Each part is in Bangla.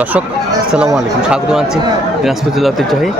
দর্শক, আসসালামু আলাইকুম। স্বাগত জানাচ্ছি দিনাজপুর জেলা ঐতিহ্যবাহী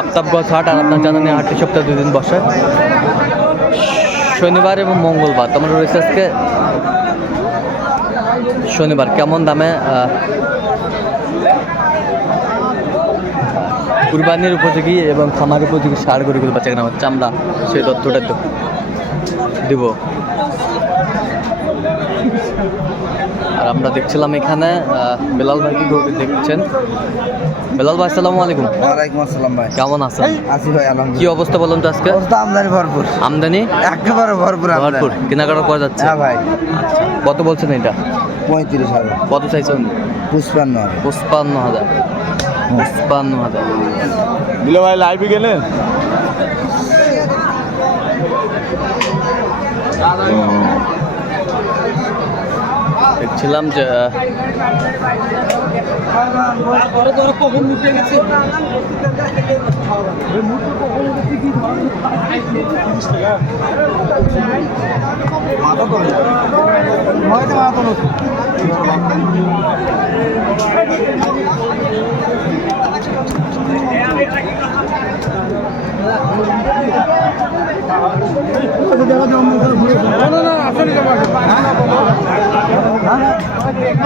আফতাবগঞ্জ হাট আর আপনার জানেন হাটটি সপ্তাহে দুই দিন বসে। শনিবার এবং মঙ্গলবার তোমার রয়েছে আজকে শনিবার। কেমন দামে কুরবানির উপযোগী এবং খামার উপযোগী সার গরুগুলো বাচ্চা কেনা হচ্ছে, আমরা সেই তথ্যটা দিব। আর আমরা দেখছিলাম এখানে আহ, বেলাল ভাইকে গরু দেখছেন? বেলাল ভাই আসসালামু আলাইকুম। ওয়ালাইকুম আসসালাম ভাই। কেমন আছেন? আসি ভাই আলহামদুলিল্লাহ। কি অবস্থা বলুন তো আজকে? অবস্থা আমদানি ভরপুর। আমদানি? একেবারে ভরপুর আমদানি। ভরপুর। কেনাকাটা করা যাচ্ছে? হ্যাঁ ভাই। আচ্ছা কত বলছেন এটা? পঁয়ত্রিশ হাজার। কত চাইছেন? পুষ্পান্ন হাজার। পঁচপান্ন হাজার। পঁচপান্ন হাজার। দিলে ভাই লাইভে গেলেন? দেখছিলাম যে আহ,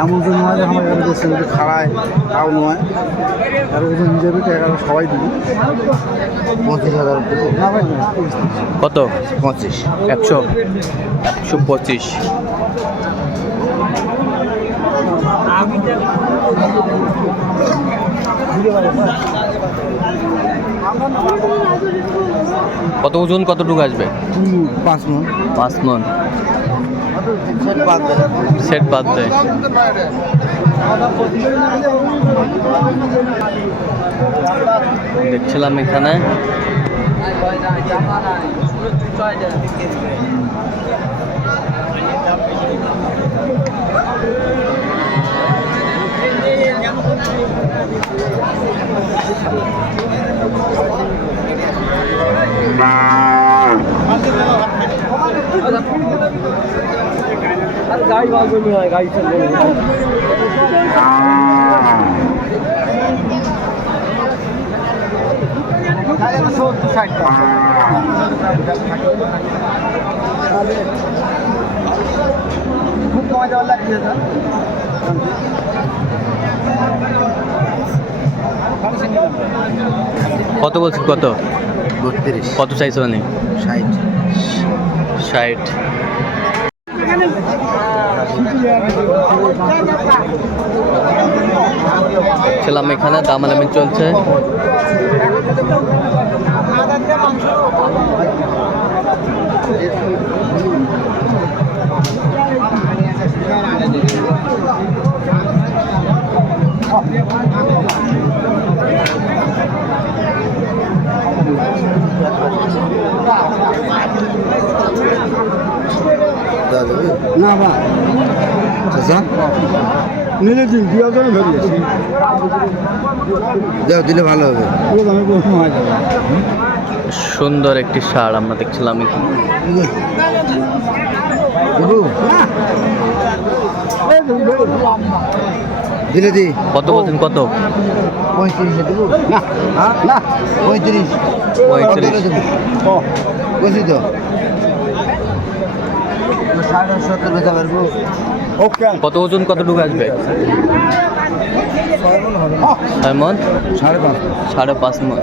এমন ওজন নয় যে আমার এখানে দেখছেন যে খাড়ায় তাও নয়। আর ওজন হিসেবে টাকা সবাই দিবি। পঁচিশ হাজার না ভাই কত? পঁচিশ। একশো? একশো পঁচিশ। কত ওজন কতটুকু আসবে? পাঁচ মন। পাঁচ মন। সেট বাদ দেয় দেখছিলাম এখানে। গাই বাজবে না গাই চলবে খুব মজা লাগছে স্যার কত বলছি কত? বত্রিশ। কত চাইছো মানে ষাট। ষাট। ছিলাম এখানে দাম দামালামি চলছে। নিলে দিন দু হাজার যাও দিলে ভালো হবে। সুন্দর একটি সার আমরা দেখছিলাম দিলে দি। কত বলছেন কত? পঁয়ত্রিশে না পঁয়ত্রিশ। পঁয়ত্রিশ। তো। কত ওজন কতটুকু আসবে? সাড়ে পাঁচ। সাড়ে পাঁচ মন।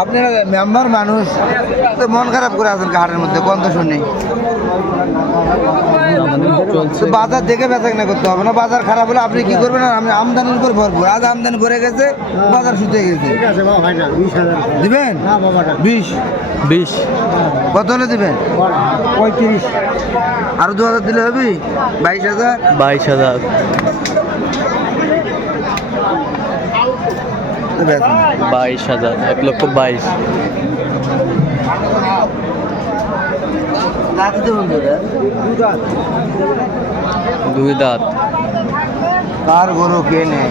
আপনারা মেম্বার মানুষ তো মন খারাপ করে আছেন ঘাটের মধ্যে গন্ধ শুনে। বাজার দেখে বেচা কিনা করতে হবে না। বাজার খারাপ হলে আপনি কি করবেন? আর আমি আমদানির উপর ভরপুর। আজ আমদানি করে গেছে বাজার শুতে গেছে। দিবেন? বিশ। বিশ। কত হলে দিবেন? পঁয়ত্রিশ। আরও দু হাজার দিলে হবে? বাইশ হাজার? বাইশ হাজার। বাইশ হাজার এক লক্ষ বাইশ। দুই দাঁত। কার গরু কে নেয়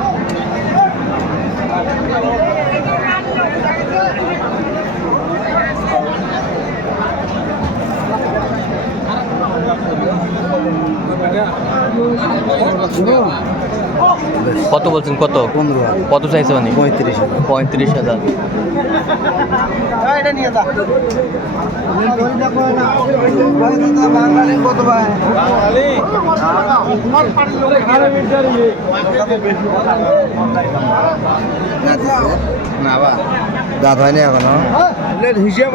কত বলছেন কত? পনেরো কত চাইছে মানে পঁয়ত্রিশ হাজার। পঁয়ত্রিশ হাজার। দাঁত হয়নি এখনও। হিসেব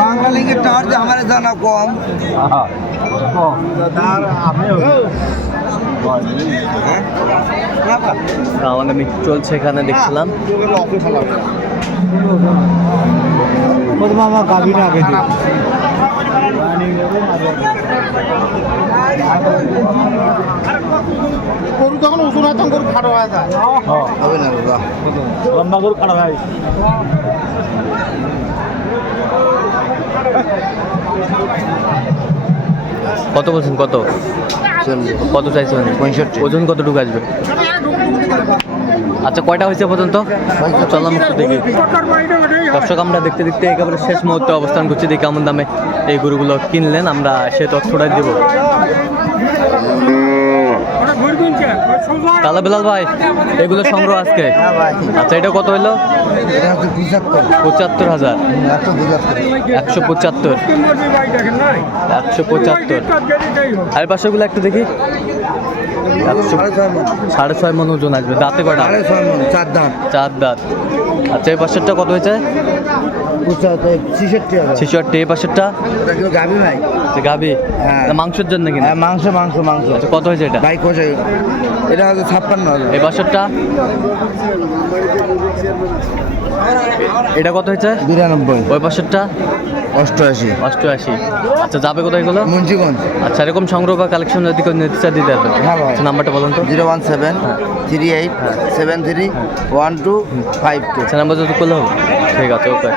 বাঙালিকে টাওয়ার যে আমার জানা কম। দামাদামি চলছে এখানে, দেখছিলাম। গাবি না আগে গরু যখন উঁচু হয় তখন গরু হয়ে যায় লম্বা গরু খাটো হয়। কত বলছেন কত? কত চাইছে মানে পঁয়ষট্টি। ওজন কতটুকু আসবে? আচ্ছা কয়টা হয়েছে পর্যন্ত? চললাম একটু দেখি। দর্শক আমরা দেখতে দেখতে একেবারে শেষ মুহূর্তে অবস্থান করছি। দেখি কেমন দামে এই গরুগুলো কিনলেন। আমরা সে তথ্যটাই দেবো। তাহলে বিলাল ভাই এগুলো সংগ্রহ আজকে। হ্যাঁ আচ্ছা এটা কত হইল? পঁচাত্তর। হাজার। একশো পঁচাত্তর। একশো পঁচাত্তর। আর পাশেগুলো একটু দেখি। সাড়ে ছয় মন ওজন আসবে দাঁতে মন চার দাঁত। চার দাঁত। আচ্ছা এই পাশেরটা কত হয়েছে? ছিষট্টি এই পাশেরটা? এটা কিন্তু গাবি ভাই? গাবি? হ্যাঁ। মাংসের জন্য কিনা? হ্যাঁ মাংস মাংস মাংস। আচ্ছা কত হয়েছে এটা? ভাই কোথায়? এটা হচ্ছে ছাপ্পান্ন হাজার। এই পাশেরটা? এটা কত হয়েছে? বিরানব্বই। ওই পাশেরটা? অষ্টআশি। অষ্টআশি। আচ্ছা যাবে কোথায় গেলো মুন্সিগঞ্জ। আচ্ছা এরকম সংগ্রহ বা কালেকশন যদি কেউ নিতে চায় দিতে হবে হ্যাঁ আচ্ছা নাম্বারটা বলুন তো। Zero one seven three eight seven three one two five two. আচ্ছা নাম্বার যদি করলে হবে ঠিক আছে ওকে।